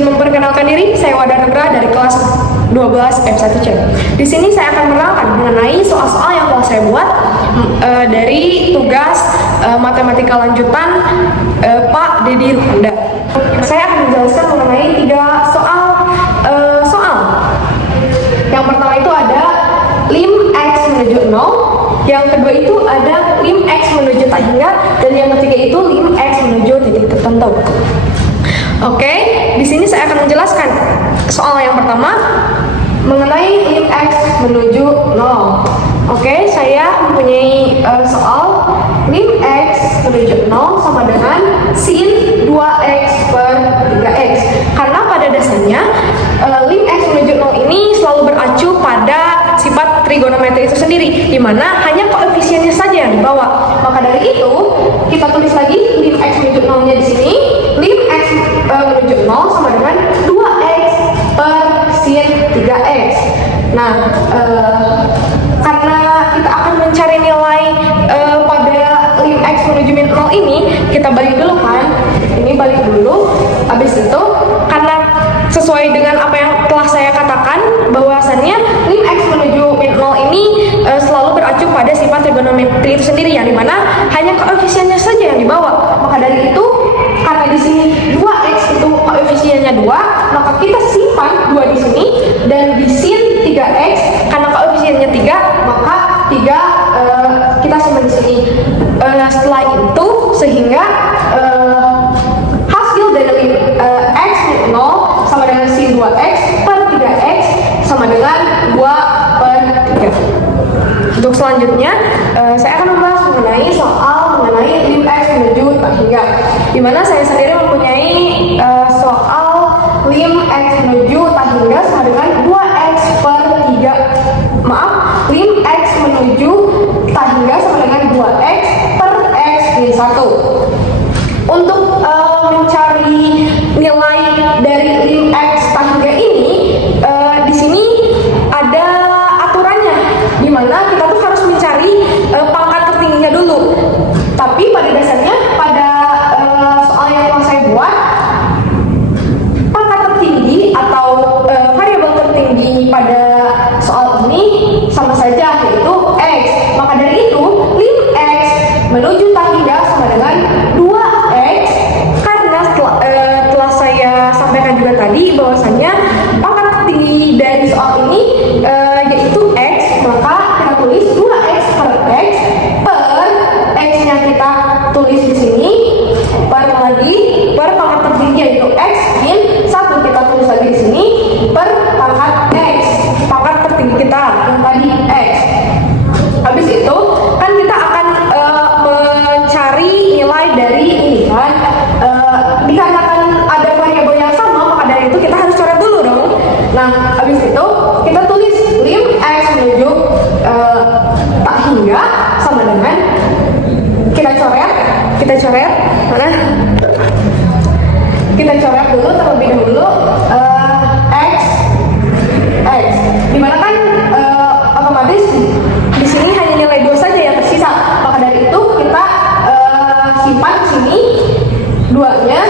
Izin memperkenalkan diri, saya Wada Nugra dari kelas 12 F1C. Di sini saya akan menerangkan mengenai soal-soal yang telah saya buat dari tugas matematika lanjutan Pak Dedi Ruhanda. Saya akan menjelaskan mengenai 3 soal. Yang pertama itu ada lim x menuju 0, yang kedua itu ada lim x menuju tak hingga, dan yang ketiga itu lim x menuju titik tertentu. Oke, di sini saya akan menjelaskan soal yang pertama mengenai lim x menuju 0. Oke, saya mempunyai soal lim x menuju 0 sama dengan sin 2x per 3x. Karena pada dasarnya lim x menuju 0 ini selalu beracu pada sifat trigonometri itu sendiri, di mana hanya koefisiennya saja yang dibawa. Maka dari itu, kita tulis lagi lim x menuju 0-nya di sini. Lim x menuju 0 sama dengan 2x per sin 3x. Nah, karena kita akan mencari nilai pada lim x menuju 0 ini, kita balik dulu kan. Ini balik dulu. Habis itu, karena sesuai dengan apa yang telah saya katakan, bahwasannya lim x menuju 0 ini selalu beracu pada sifat trigonometri itu sendiri, yang dimana hanya koefisiennya saja yang dibawa. Maka dari itu, karena di sini 2x itu koefisiennya 2, maka kita simpan 2 di sini, dan di sin 3x karena koefisiennya 3, maka 3 kita simpan di sini. Setelah itu, sehingga hasil dari lim x 0 sama dengan sin 2x per 3x sama dengan 2 per 3. Untuk selanjutnya, saya akan membahas mengenai lim x menuju tak hingga, di mana saya sendiri mempunyai soal lim x menuju tak hingga sama dengan 2x per 3. Maaf, lim x menuju tak hingga sama dengan 2x per x min 1. Untuk mencari nilai dari lim x tak hingga ini, di sini ada aturannya, di mana kita tuh harus mencari pangkat tertingginya dulu. Tapi pada dasarnya pada soal yang telah saya buat, pangkat tertinggi atau variabel tertinggi pada soal ini sama saja, yaitu x. Maka dari itu, lim x menuju tak hingga sama dengan 2x, karena telah saya sampaikan juga tadi bahwasannya pangkat tertinggi dari soal ini yaitu x, maka kita tulis 2x per x per x-nya kita tulis di sini, per pangkat tertinggi yaitu x min 1 kita tulis lagi di sini, per pangkat x, pangkat tertinggi kita yang tadi x. Habis itu kan kita akan mencari nilai dari ini kan, dikarenakan ada variabel yang sama, maka dari itu kita harus coret dulu dong. Nah, habis itu kita tulis lim x menuju tak hingga sama dengan, kita coret mana? Kita coret dulu terlebih dahulu x, dimana kan otomatis di sini hanya nilai 2 saja yang tersisa. Maka dari itu kita simpan sini 2-nya,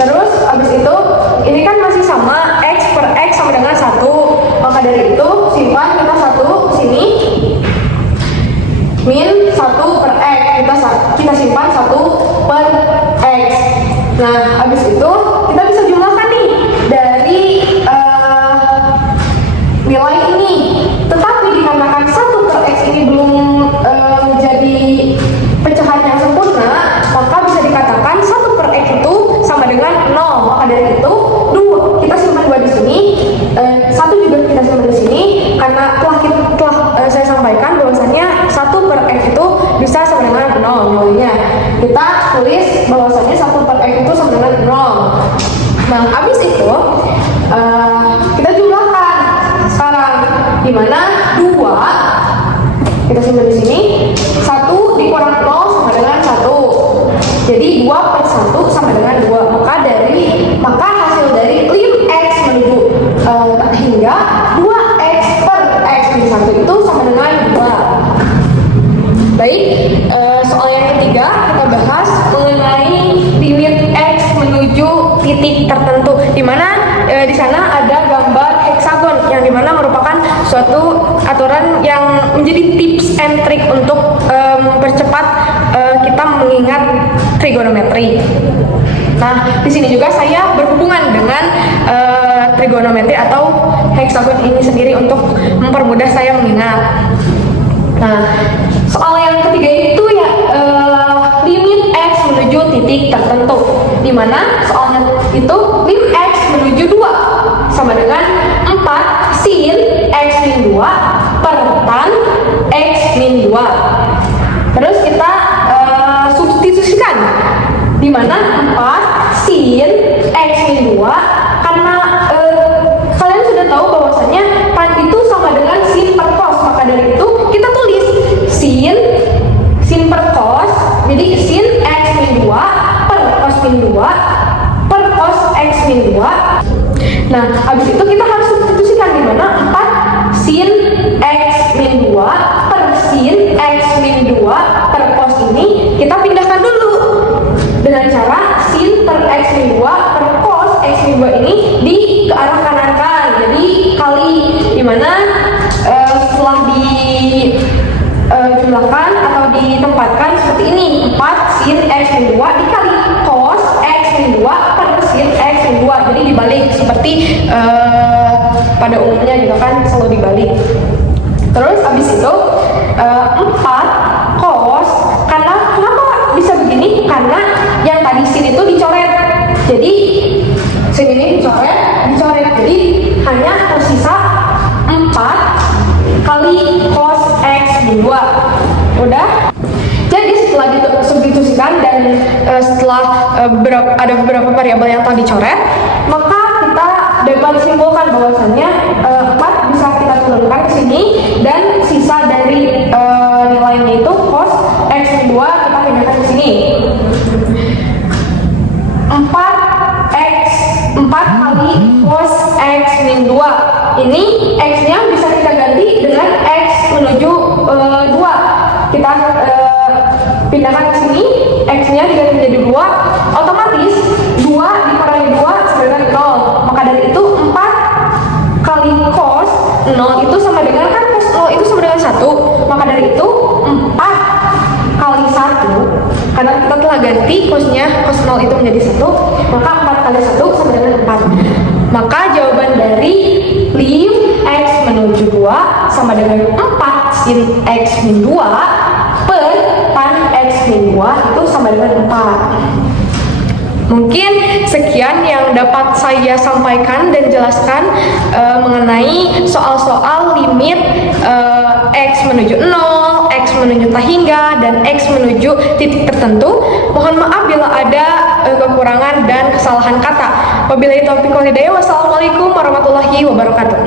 terus habis itu ini kan masih sama, x per x sama dengan 1. Maka dari itu simpan kita 1 sini, min 1 per x, kita simpan 1 per x. Nah, habis itu kita bisa jumlahkan nih dari nilai ini. Tetapi dikarenakan 1 per x ini belum menjadi pecahan yang sempurna, maka bisa dikatakan 1 per x itu sama dengan 0. Maka dari itu kita simpan 2 di sini, 1 juga kita simpan di sini, karena telah saya sampaikan bahwasannya 1 per x itu bisa sama dengan 0 nilainya. Kita tulis bahwasannya 1 per x itu sama dengan 0. Nah, habis itu kita jumlahkan sekarang, di mana 2 kita simpan di sini, 1 dikurang 0 sama dengan 1. Jadi 2 per 1 sama dengan 2. Maka hasil dari lim x menuju tak hingga 2x per x min 1 itu sama dengan 2. Baik, soal yang ketiga kita bahas mengenai limit x menuju titik tertentu, di mana di sana ada gambar heksagon yang dimana merupakan suatu aturan yang menjadi tips and trick untuk mempercepat kita mengingat trigonometri. Nah, di sini juga saya berhubungan dengan trigonometri atau heksagon ini sendiri untuk mempermudah saya mengingat. Nah, soal yang ketiga itu ya limit x menuju titik tertentu, di mana soalnya itu lim x menuju 2 sama dengan 4 sin x min 2 per tan x min 2. Terus kita substitusikan, di mana 4 sin x min 2 karena kalian sudah tahu bahwasanya tan itu sama dengan sin per cos, maka dari itu kita tulis sin per cos, jadi sin x min 2 per cos min 2 per cos x min 2. Nah, habis itu kita harus substitusikan, di mana 4 sin x min 2 per sin x min 2 per cos ini kita pindahkan dulu dengan cara sin per x min 2 per cos x min 2 ini di ke arah kanankan, jadi kali, di mana setelah dijumlahkan atau ditempatkan seperti ini, 4 sin x min 2 dikali cos x min 2 per sin x min 2, jadi dibalik seperti pada umumnya juga kan selalu dibalik. Terus habis itu 4 cos, karena kenapa bisa begini? Karena yang tadi sin itu dicoret, jadi sin ini dicoret, jadi hanya tersisa 4 kali cos x min 2. Udah. Jadi setelah disubstitusikan dan setelah ada beberapa variabel yang telah dicoret, maka kita dapat simpulkan bahwasannya 4 bisa kita turunkan ke sini, dan sisa dari nilainya itu cos x min 2 kita pindahkan ke sini. 4 kali cos x min 2, ini x-nya bisa kita ganti dengan x menuju 2. Kita pindahkan ke sini, x-nya diganti menjadi 2, otomatis 2 dikurangi 2 sama dengan 0. Maka dari itu 4 kali cos 0 itu sama dengan, kan cos 0 itu sama dengan 1. Maka dari itu 4 kali 1, karena kita telah ganti cosnya, cos 0 itu menjadi 1, maka 4 kali 1 sama dengan 4. Maka jawaban dari lim x menuju 2 sama dengan 4 sin x min 2 per tan x min 2 itu sama dengan 4. Mungkin sekian yang dapat saya sampaikan dan jelaskan mengenai soal-soal limit x menuju 0, x menuju tak hingga, dan x menuju titik tertentu. Mohon maaf bila ada kekurangan dan kesalahan kata. Wabillahi taufiq wal hidayah. Wassalamualaikum warahmatullahi wabarakatuh.